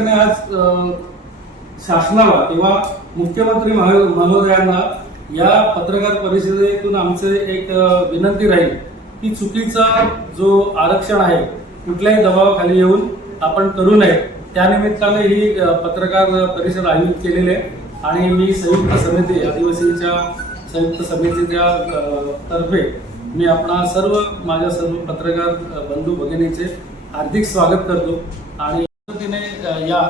सरकारने आज शासनाला किंवा मुख्यमंत्री महोदयांना या पत्रकार परिषदेतून आमचे एक विनंती राहील की चुकीचा जो आरक्षण आहे कुठल्याही दबावाखाली येऊन आपण करू नये. त्यानिमित्ताने ही पत्रकार परिषद आयोजित केलेली आहे. आणि मी संयुक्त समिती आदिवासींच्या संयुक्त समितीच्या तर्फे मी आपणा सर्व माझ्या सर्व पत्रकार बंधू भगिनीचे हार्दिक स्वागत करतो. आणि या.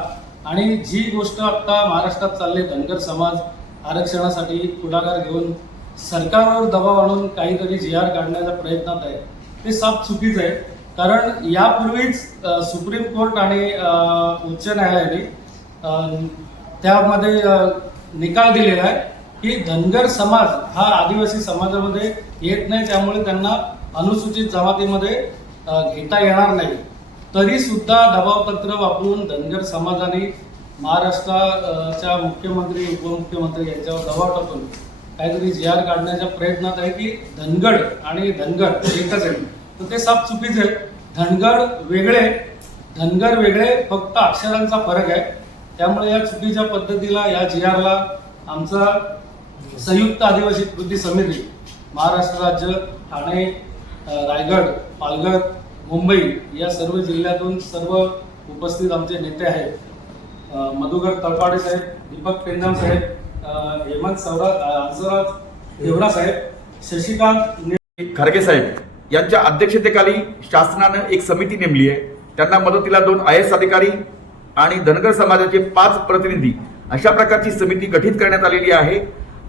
आणि जी गोष्ट आता महाराष्ट्रात चालली धनगर समाज आरक्षणासाठी पुढाकार घेऊन सरकारवर दबाव आणून काहीतरी जी आर काढण्याच्या प्रयत्नात आहे ते साफ चुकीचं आहे. कारण यापूर्वीच सुप्रीम कोर्ट आणि उच्च न्यायालयाने त्यामध्ये निकाल दिलेला आहे की धनगर समाज हा आदिवासी समाजामध्ये येत नाही त्यामुळे त्यांना अनुसूचित जमातीमध्ये घेता येणार नाही. तरी सुद्धा दबावपत्र वापरून धनगर समाजाने महाराष्ट्राच्या मुख्यमंत्री उपमुख्यमंत्री यांच्यावर दबाव टाकून काहीतरी जी आर काढण्याच्या प्रयत्नात आहे की धनगड आणि धनगर एकच आहे. तर ते सब चुकीचे आहे. धनगड वेगळे धनगर वेगळे फक्त अक्षरांचा फरक आहे. त्यामुळे या चुकीच्या पद्धतीला या जी आरला आमचा संयुक्त आदिवासी कृती समिती महाराष्ट्र राज्य ठाणे रायगड पालघर मुंबई या सर्व जिल्ह्यातून सर्व उपस्थित आमचे नेते आहेत. मधुकर तळपाडे साहेब दीपक पेंजाम साहेब हेमंत सौरा हंसराज देवरा साहेब शशिकांत खारगे साहेब यांच्या अध्यक्षतेखाली शासनानं एक समिती नेमली आहे. त्यांना मदतीला दोन आय एस अधिकारी आणि धनगर समाजाचे पाच प्रतिनिधी अशा प्रकारची समिती गठीत करण्यात आलेली आहे.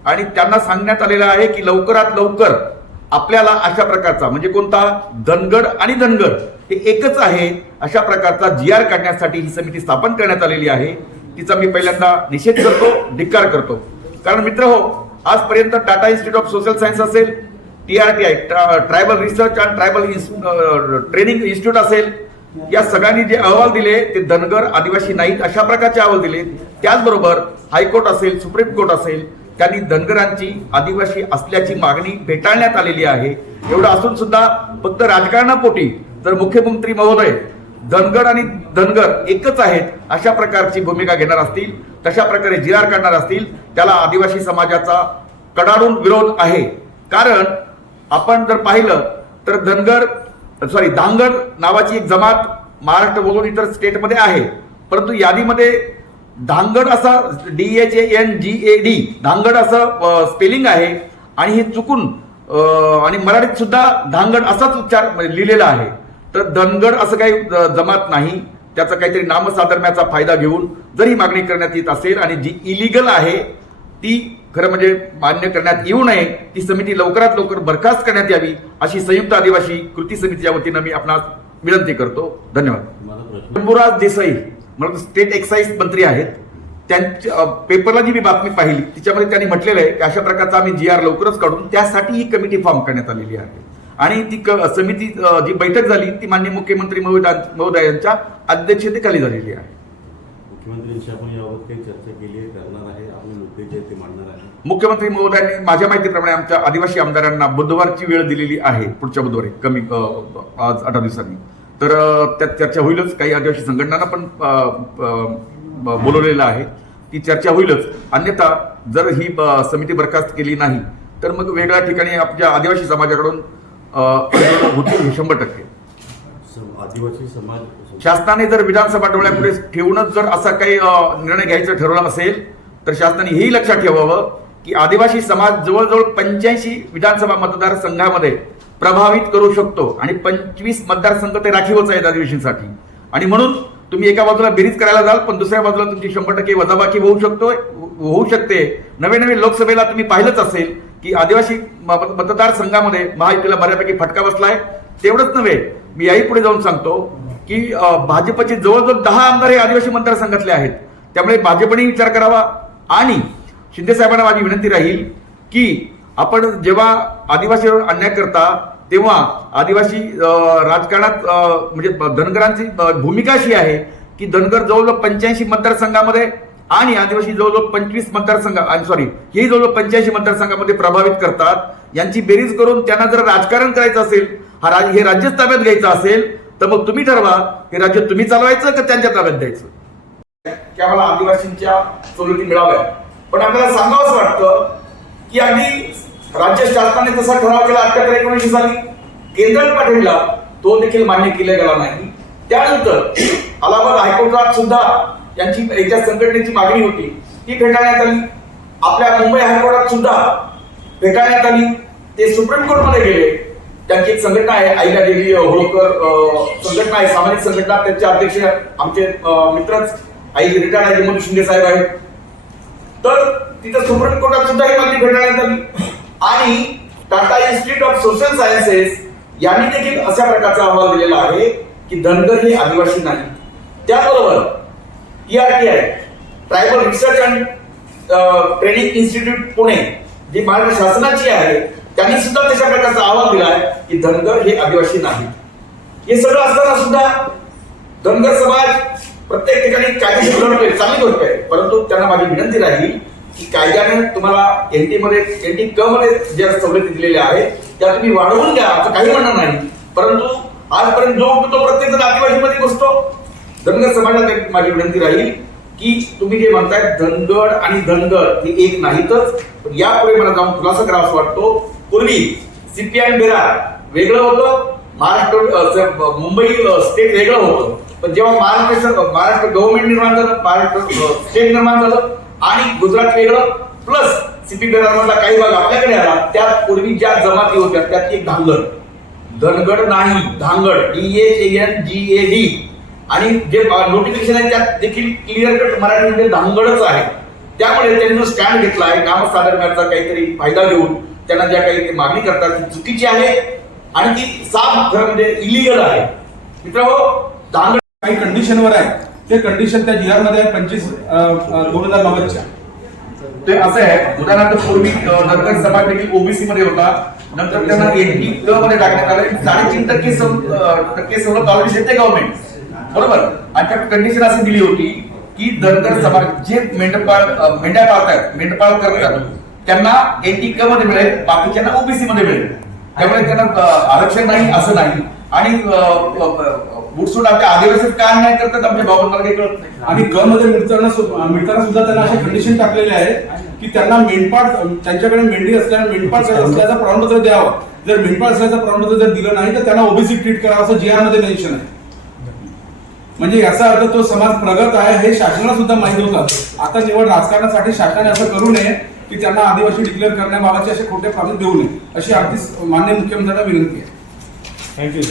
आणि त्यांना सांगण्यात आलेलं आहे की लवकरात लवकर आपल्याला अशा प्रकारचा म्हणजे कोणता? धनगड आणि धनगड हे एकच आहे. अशा प्रकारचा जी आर काढण्यासाठी ही समिती स्थापन करण्यात आलेली आहे. तिचा मी पहिल्यांदा निषेध करतो धिक्कार करतो. कारण मित्र हो आजपर्यंत Tata institute of social science असेल T R T I tribal research and tribal training institute असेल या सगळ्यांनी जे अहवाल दिले ते धनगर आदिवासी नाहीत अशा प्रकारचे अहवाल दिले. त्याचबरोबर हायकोर्ट असेल सुप्रीम कोर्ट असेल त्यांनी धनगरांची आदिवासी असल्याची मागणी फेटाळण्यात आलेली आहे. एवढं असून सुद्धा फक्त राजकारणापोटी जर मुख्यमंत्री महोदय धनगर आणि धनगर एकच आहेत अशा प्रकारची भूमिका घेणार असतील तशा प्रकारे जिरार करणार काढणार असतील त्याला आदिवासी समाजाचा कडाडून विरोध आहे. कारण आपण जर पाहिलं तर धनगर सॉरी धांगड नावाची एक जमात महाराष्ट्र वगळून इतर स्टेटमध्ये आहे. परंतु यादीमध्ये धांगड असा D H N G A D Dhangad असं स्पेलिंग आहे. आणि हे चुकून आणि मराठीत सुद्धा धांगड असाच उच्चार लिहिलेला आहे. तर धनगड असं काही जमात नाही. त्याचा काहीतरी नामसाधर्म्याचा फायदा घेऊन जर ही मागणी करण्यात येत असेल आणि जी इलिगल आहे ती खरं म्हणजे मान्य करण्यात येऊ नये ती समिती लवकरात लवकर बरखास्त करण्यात यावी अशी संयुक्त आदिवासी कृती समितीच्या वतीनं मी आपणास विनंती करतो. धन्यवाद. देसाई. मला स्टेट एक्साईज मंत्री आहेत. त्यांच्या पेपरला जी मी बातमी पाहिली तिच्यामध्ये त्यांनी म्हटलेलं आहे की अशा प्रकारचा आम्ही जी आर लवकरच काढून त्यासाठी ही कमिटी फॉर्म करण्यात आलेली आहे. आणि ती समिती जी बैठक झाली ती मान्य मुख्यमंत्री महोदया महोदयांच्या अध्यक्षतेखाली झालेली आहे. मुख्यमंत्र्यांशी आपण याबाबत काही चर्चा केली आहे करणार आहे. आपले मुद्दे जे आहेत ते मांडणार आहे. मुख्यमंत्री महोदयांनी माझ्या माहितीप्रमाणे आमच्या आदिवासी आमदारांना बुधवारची वेळ दिलेली आहे पुढच्या बुधवारी कमी आज अठरा दिवसांनी. तर त्यात चर्चा होईलच. काही आदिवासी संघटनांना पण बोलवलेलं आहे. ती चर्चा होईलच. अन्यथा जर ही समिती बरखास्त केली नाही तर मग वेगळ्या ठिकाणी आपल्या आदिवासी समाजाकडून होतील हे शंभर टक्के. आदिवासी समाज शासनाने जर विधानसभा डोळ्यापुढे ठेवूनच जर असा काही निर्णय घ्यायचा ठरवला असेल तर शासनाने हेही लक्षात ठेवावं की आदिवासी समाज जवळजवळ पंच्याऐंशी विधानसभा मतदारसंघामध्ये प्रभावित करू शकतो. आणि पंचवीस मतदारसंघ ते राखीवच आहेत अधिवेशनसाठी. आणि म्हणून तुम्ही एका बाजूला बेरीज करायला जाल पण दुसऱ्या बाजूला तुमची शंभर टक्के वजाबाकी होऊ शकतो होऊ शकते. नवे नवे लोकसभेला तुम्ही पाहिलंच असेल की आदिवासी मतदारसंघामध्ये महायुतीला बऱ्यापैकी फटका बसलाय. तेवढंच नव्हे मी याही पुढे जाऊन सांगतो की भाजपचे जवळजवळ दहा आमदार हे आदिवासी मतदारसंघातले आहेत. त्यामुळे भाजपने विचार करावा. आणि शिंदे साहेबांना माझी विनंती राहील की आपण जेव्हा आदिवासीवर अन्याय करता तेव्हा आदिवासी राजकारणात म्हणजे धनगरांची भूमिका अशी आहे की धनगर जवळजवळ पंच्याऐंशी मतदारसंघामध्ये आणि आदिवासी जवळजवळ पंचवीस मतदारसंघ सॉरी हे जवळजवळ पंच्याऐंशी मतदारसंघामध्ये प्रभावित करतात. यांची बेरीज करून त्यांना जर राजकारण करायचं असेल हा राज हे राज्य ताब्यात घ्यायचं असेल तर मग तुम्ही ठरवा हे राज्य तुम्ही चालवायचं का त्यांच्या ताब्यात द्यायचं? की आम्हाला आदिवासींच्या सवलती मिळाव्या पण आपल्याला सांगावंच वाटतं की आम्ही राज्य शासनाने तसा ठराव केला अठ्याहत्तर एकोणीशे साली केंद्रात पाठविला तो देखील मान्य केला गेला नाही. त्यानंतर अलाहाबाद हायकोर्टात सुद्धा यांची याच्या संघटनेची मागणी होती. ती फेटाळण्यात आली. आपल्या मुंबई हायकोर्टात सुद्धा फेटाळण्यात आली. ते सुप्रीम कोर्टमध्ये गेले. त्यांची एक संघटना आहे आईला देवी होळकर संघटना आहे सामाजिक संघटना. त्यांचे अध्यक्ष आमचे मित्रच. आई रिटायर्ड आहे हेमंत शिंदे साहेब आहेत. तर तिथं सुप्रीम कोर्टात सुद्धा ही मागणी फेटाळण्यात आली. आणि Tata institute of social sciences यांनी देखील अशा प्रकारचा अहवाल दिलेला आहे की धनगर हे आदिवासी नाही. त्याचबरोबर I tribal research and training institute Pune जी महाराष्ट्र शासनाची आहे त्यांनी सुद्धा तशा प्रकारचा अहवाल दिला आहे की धनगर हे आदिवासी नाही. हे सगळं असताना सुद्धा धनगर समाज प्रत्येक ठिकाणी कायदेशीर लढतोय चांगली गोष्ट आहे परंतु त्यांना माझी विनंती राहील की कायद्याने तुम्हाला एनटी मध्ये एनटी क मध्ये ज्या सवलती दिलेल्या आहेत त्या तुम्ही वाढवून द्या असं काही म्हणणं नाही. परंतु आजपर्यंत जो तो प्रत्येक जण आदिवासीमध्ये घुसतो. धनगर समाजात एक माझी विनंती राहील की तुम्ही जे म्हणताय धनगड आणि धनगर हे एक नाहीतच पण यापुढे मला जाऊन खुलासा करावा असं वाटतो. पूर्वी सीपीआय बिरार वेगळं होतं महाराष्ट्र मुंबई स्टेट वेगळं होतं. पण जेव्हा महाराष्ट्र महाराष्ट्र गव्हर्नमेंट निर्माण झालं महाराष्ट्र स्टेट निर्माण झालं आणि गुजरात वेगळं प्लस सीपी बेरार काही भाग आपल्याकडे आला त्यात पूर्वी ज्या जमाती होत्या त्यात एक धांगड. धनगड नाही Dhangad. D H N G A D आणि जे नोटिफिकेशन आहे त्यात देखील क्लिअर कट मराठीमध्ये धांगडच आहे. त्यामुळे त्यांनी जो स्टँड घेतला आहे नामसाधर्म्याचा काहीतरी फायदा घेऊन. त्यांना ज्या काही ते मागणी करतात ती चुकीची आहे. आणि ती साफ खरं म्हणजे इलिगल आहे. मित्र धांगड काही कंडिशनवर आहे. ते कंडिशन त्या जी आरमध्ये पंचवीस दोन हजार नव्वदच्या ते असं आहे उदाहरणार्थ पूर्वी अ, धनगर समाज देखील ओबीसी मध्ये होता नंतर त्यांना एनटी क मध्ये टाकण्यात आलं साडेतीन टक्के टक्के सवलत ऑलरेडी देते गव्हर्नमेंट बरोबर? आणि त्या कंडिशन अशी दिली होती की धनगर समाज जे मेंढपाळ मेंढ्या पाळतात मेंढपाळ करतात त्यांना एनटी क मध्ये मिळेल बाकीच्यांना ओबीसी मध्ये मिळेल. त्यामुळे त्यांना आरक्षण नाही असं नाही. आणि बुटसूट आमच्या आदिवासी काय नाही करतात आमच्या बाबांना काही कळत नाही. आणि ग मध्ये मिळताना मिळताना सुद्धा त्यांना असे कंडिशन टाकलेले आहे की त्यांना मेंढपाळ त्यांच्याकडे मेंढी असल्याने मेंढपाळ करत असल्याचं प्रमाणपत्र द्यावं. जर मेंढपाळ असल्याचं प्रमाणपत्र जर दिलं नाही तर त्यांना ओबीसी ट्रीट करावं असं जी आरमध्ये मेन्शन आहे म्हणजे याचा अर्थ तो समाज प्रगत आहे हे शासनाला सुद्धा माहिती होतं. आता निवड राजकारणासाठी शासनाने असं करू नये की त्यांना आदिवासी डिक्लेअर करण्याबाबतचे असे खोटे प्रमाण देऊ नये. अशी अगदी मान्य मुख्यमंत्र्यांना विनंती आहे. थँक्यू